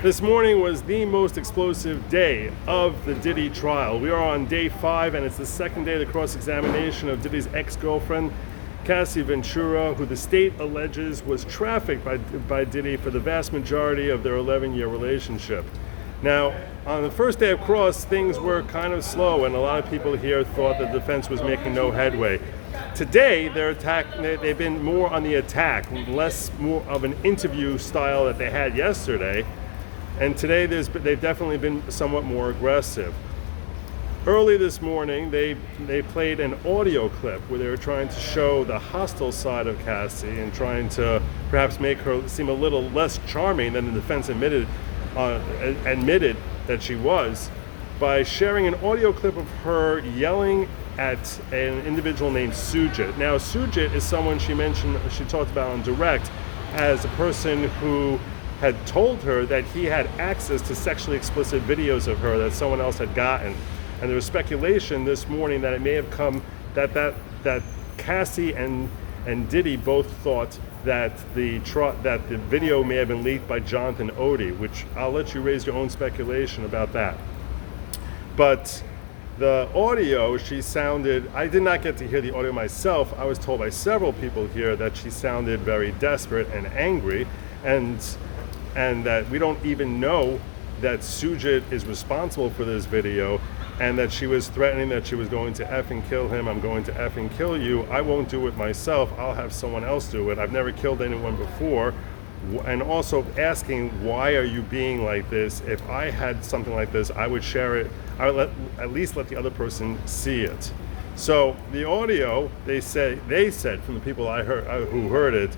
This morning was the most explosive day of the Diddy trial. We are on day 5, and it's the second day of the cross-examination of Diddy's ex-girlfriend, Cassie Ventura, who the state alleges was trafficked by Diddy for the vast majority of their 11-year relationship. Now, on the first day of cross, things were kind of slow, and a lot of people here thought the defense was making no headway. Today, they've been more on the attack, less more of an interview style that they had yesterday. And today they've definitely been somewhat more aggressive. Early this morning, they played an audio clip where they were trying to show the hostile side of Cassie and trying to perhaps make her seem a little less charming than the defense admitted that she was, by sharing an audio clip of her yelling at an individual named Sujit. Now, Sujit is someone she talked about on direct as a person who had told her that he had access to sexually explicit videos of her that someone else had gotten. And there was speculation this morning that it may have come that Cassie and Diddy both thought that the video may have been leaked by Jonathan Odie, which I'll let you raise your own speculation about that. But the audio, I did not get to hear the audio myself. I was told by several people here that she sounded very desperate and angry, and that we don't even know that Sujit is responsible for this video, and that she was threatening that she was going to effing kill him. I'm going to effing kill you. I won't do it myself. I'll have someone else do it. I've never killed anyone before. And also asking, why are you being like this? If I had something like this, I would share it. I would at least let the other person see it. So the audio, they said from the people who heard it,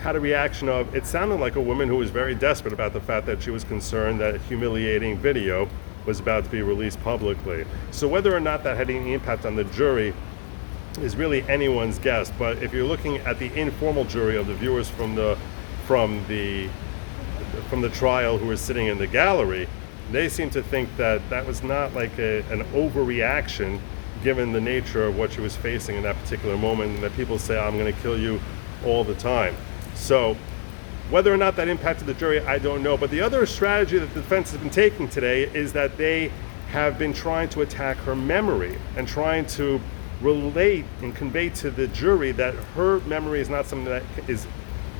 had a reaction of, it sounded like a woman who was very desperate about the fact that she was concerned that a humiliating video was about to be released publicly. So whether or not that had any impact on the jury is really anyone's guess. But if you're looking at the informal jury of the viewers from the trial who were sitting in the gallery, they seem to think that that was not like an overreaction given the nature of what she was facing in that particular moment, and that people say, I'm going to kill you all the time. So whether or not that impacted the jury, I don't know. But the other strategy that the defense has been taking today is that they have been trying to attack her memory and trying to relate and convey to the jury that her memory is not something that is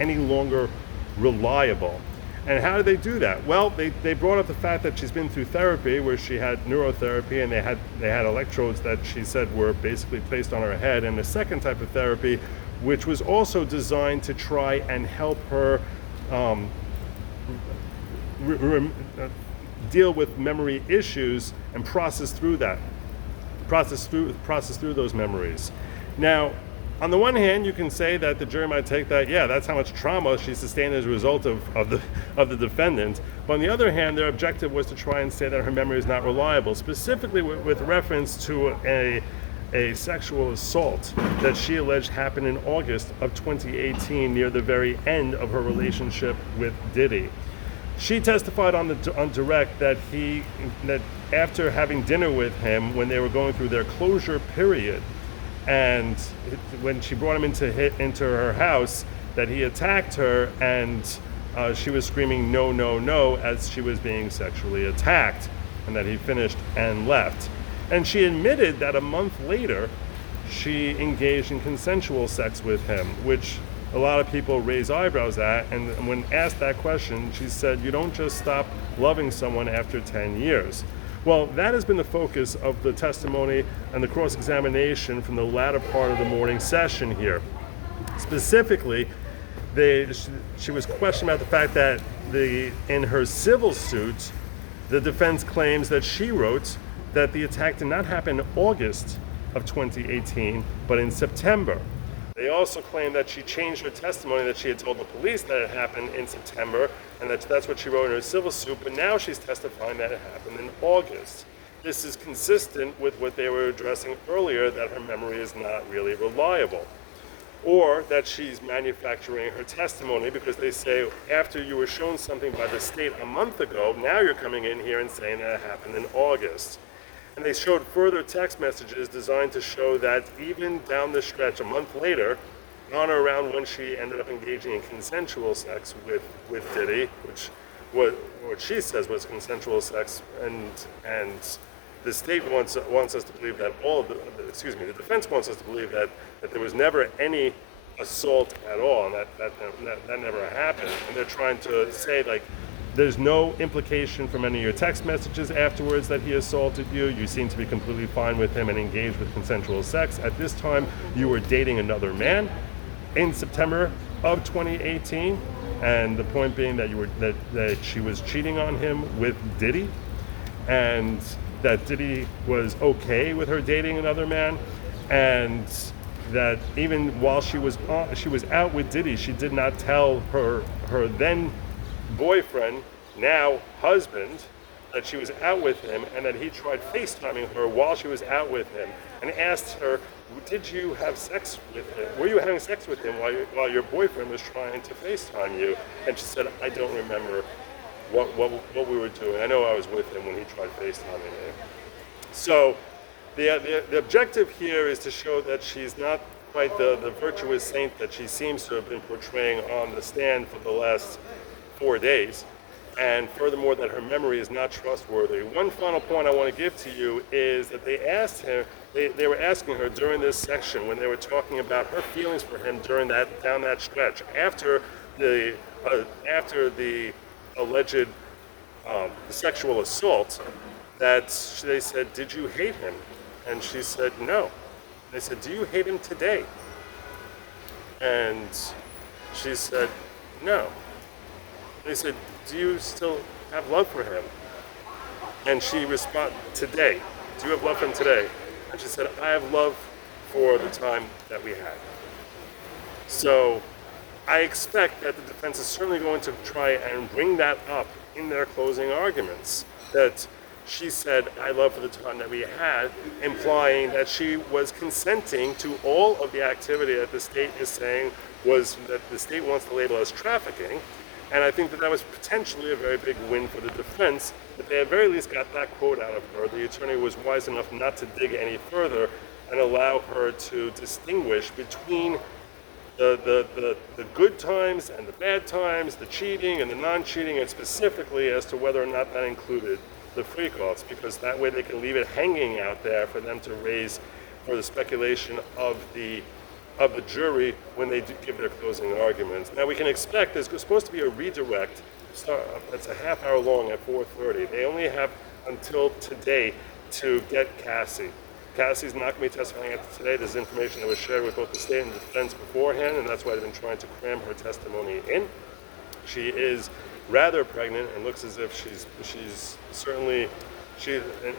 any longer reliable. And how do they do that? Well, they brought up the fact that she's been through therapy, where she had neurotherapy, and they had electrodes that she said were basically placed on her head, and a second type of therapy which was also designed to try and help her deal with memory issues and process through those memories. Now, on the one hand, you can say that the jury might take that, yeah, that's how much trauma she sustained as a result of the defendant. But on the other hand, their objective was to try and say that her memory is not reliable, specifically with reference to a sexual assault that she alleged happened in August of 2018, near the very end of her relationship with Diddy. She testified on direct that after having dinner with him, when they were going through their closure period, and when she brought him into her house, that he attacked her, and she was screaming no, no, no as she was being sexually attacked, and that he finished and left. And she admitted that a month later, she engaged in consensual sex with him, which a lot of people raise eyebrows at. And when asked that question, she said, you don't just stop loving someone after 10 years. Well, that has been the focus of the testimony and the cross-examination from the latter part of the morning session here. Specifically, she was questioned about the fact that in her civil suit, the defense claims that she wrote that the attack did not happen in August of 2018, but in September. They also claim that she changed her testimony, that she had told the police that it happened in September, and that's what she wrote in her civil suit, but now she's testifying that it happened in August. This is consistent with what they were addressing earlier, that her memory is not really reliable. Or that she's manufacturing her testimony, because they say, after you were shown something by the state a month ago, now you're coming in here and saying that it happened in August. And they showed further text messages designed to show that even down the stretch, a month later, on or around when she ended up engaging in consensual sex with Diddy, which what she says was consensual sex, and the state wants us to believe that the defense wants us to believe that there was never any assault at all, and that never happened. And they're trying to say, like, there's no implication from any of your text messages afterwards that he assaulted you. You seem to be completely fine with him and engaged with consensual sex. At this time, you were dating another man in September of 2018, and the point being that that she was cheating on him with Diddy, and that Diddy was okay with her dating another man, and that even while she was out with Diddy, she did not tell her then boyfriend, now husband, that she was out with him, and that he tried FaceTiming her while she was out with him and asked her, did you have sex with him? Were you having sex with him while your boyfriend was trying to FaceTime you? And she said, I don't remember what we were doing. I know I was with him when he tried FaceTiming me. So the objective here is to show that she's not quite the virtuous saint that she seems to have been portraying on the stand for the last 4 days, and furthermore that her memory is not trustworthy. One final point I want to give to you is that they were asking her during this section, when they were talking about her feelings for him down that stretch after the alleged sexual assault, that they said, did you hate him? And she said no. They said, do you hate him today? And she said no. They said, do you still have love for him? And she responded, today. Do you have love for him today? And she said, I have love for the time that we had. So I expect that the defense is certainly going to try and bring that up in their closing arguments, that she said, I love for the time that we had, implying that she was consenting to all of the activity that the state is saying that the state wants to label as trafficking. And I think that was potentially a very big win for the defense, that they at very least got that quote out of her. The attorney was wise enough not to dig any further and allow her to distinguish between the good times and the bad times, the cheating and the non-cheating, and specifically as to whether or not that included the freak-offs, because that way they can leave it hanging out there for them to raise for the speculation of the jury when they do give their closing arguments. Now we can expect there's supposed to be a redirect that's a half hour long at 4:30. They only have until today to get Cassie. Cassie's not going to be testifying after today. There's information that was shared with both the state and the defense beforehand, and that's why they've been trying to cram her testimony in. She is rather pregnant and looks as if she's certainly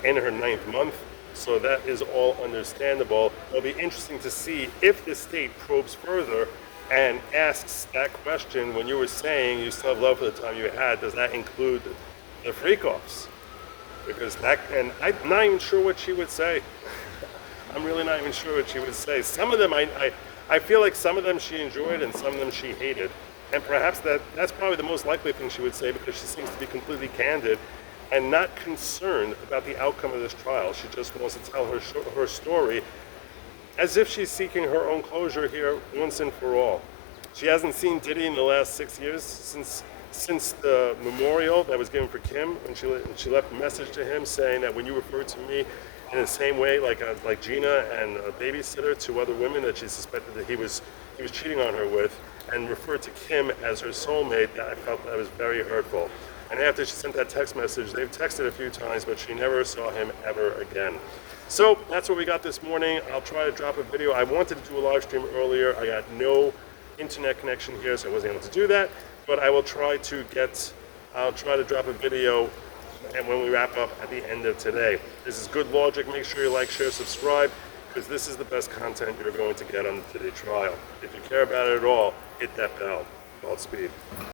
in her 9th month. So that is all understandable. It'll be interesting to see if the state probes further and asks that question, when you were saying you still have love for the time you had, does that include the freak-offs? Because and I'm not even sure what she would say. I'm really not even sure what she would say. Some of them, I feel like some of them she enjoyed and some of them she hated. And perhaps that's probably the most likely thing she would say, because she seems to be completely candid and not concerned about the outcome of this trial. She just wants to tell her story as if she's seeking her own closure here once and for all. She hasn't seen Diddy in the last 6 years, since the memorial that was given for Kim, and she left a message to him saying that when you referred to me in the same way like Gina and a babysitter to other women that she suspected that he was cheating on her with, and referred to Kim as her soulmate, that I felt that was very hurtful. And after she sent that text message, they've texted a few times, but she never saw him ever again. So that's what we got this morning. I'll try to drop a video. I wanted to do a live stream earlier. I got no internet connection here, so I wasn't able to do that. But I will try to drop a video and when we wrap up at the end of today. This is Good Logic. Make sure you like, share, subscribe, because this is the best content you're going to get on the Diddy trial. If you care about it at all, hit that bell. Godspeed.